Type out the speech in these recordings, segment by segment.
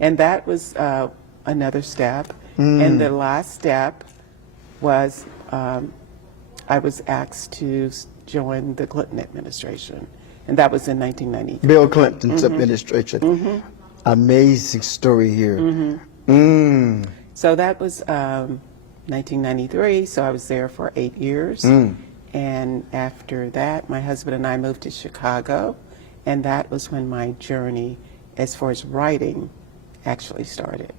And that was another step. And the last step was I was asked to join the Clinton administration. And that was in 1993. Bill Clinton's administration. Amazing story here. So that was 1993, so I was there for 8 years. And after that, my husband and I moved to Chicago, and that was when my journey as far as writing actually started.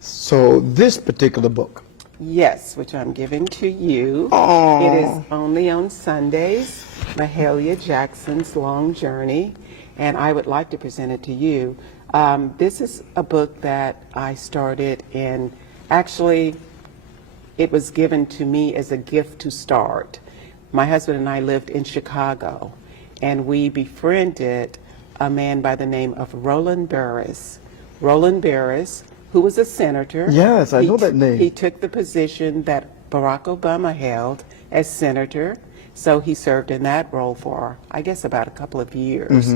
So this particular book. Yes, which I'm giving to you. Aww. It is only on Sundays, Mahalia Jackson's Long Journey, and I would like to present it to you. This is a book that I started in, actually, it was given to me as a gift to start. My husband and I lived in Chicago, and we befriended a man by the name of Roland Barris. Roland Barris, who was a senator. Yes, I know that name. He took the position that Barack Obama held as senator, so he served in that role for, I guess, about a couple of years.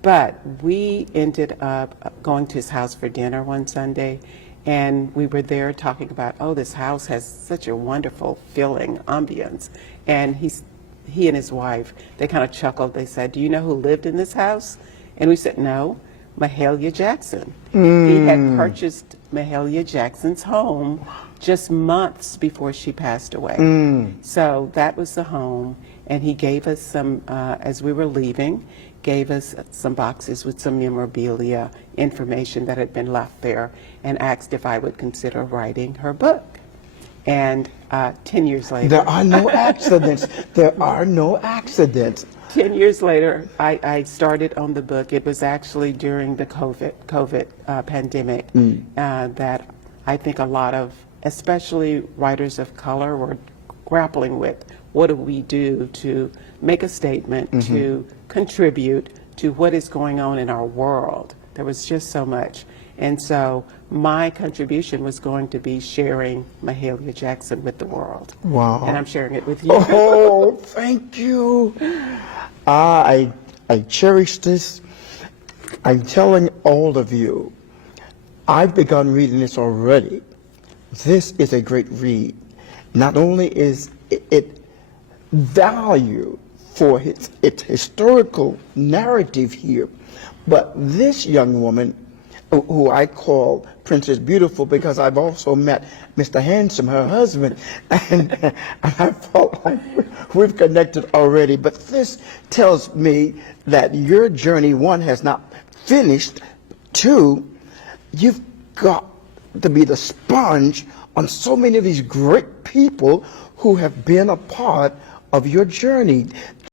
But we ended up going to his house for dinner one Sunday, and we were there talking about, oh, this house has such a wonderful feeling, ambience. And he and his wife, they kind of chuckled. They said, do you know who lived in this house? And we said, no, Mahalia Jackson. He had purchased Mahalia Jackson's home just months before she passed away. So that was the home, and he gave us some, as we were leaving, gave us some boxes with some memorabilia, information that had been left there, and asked if I would consider writing her book. And 10 years later... There are no accidents. There are no accidents. 10 years later, I started on the book. It was actually during the COVID pandemic that I think a lot of, especially writers of color, were grappling with. What do we do to make a statement, to contribute to what is going on in our world? There was just so much. And so my contribution was going to be sharing Mahalia Jackson with the world. Wow. And I'm sharing it with you. Oh, thank you. I cherish this. I'm telling all of you, I've begun reading this already. This is a great read. Not only is it value for its historical narrative here, but this young woman, who I call Princess Beautiful because I've also met Mr. Handsome, her husband, and I felt like we've connected already. But this tells me that your journey, one, has not finished. Two, you've got to be the sponge on so many of these great people who have been a part of your journey.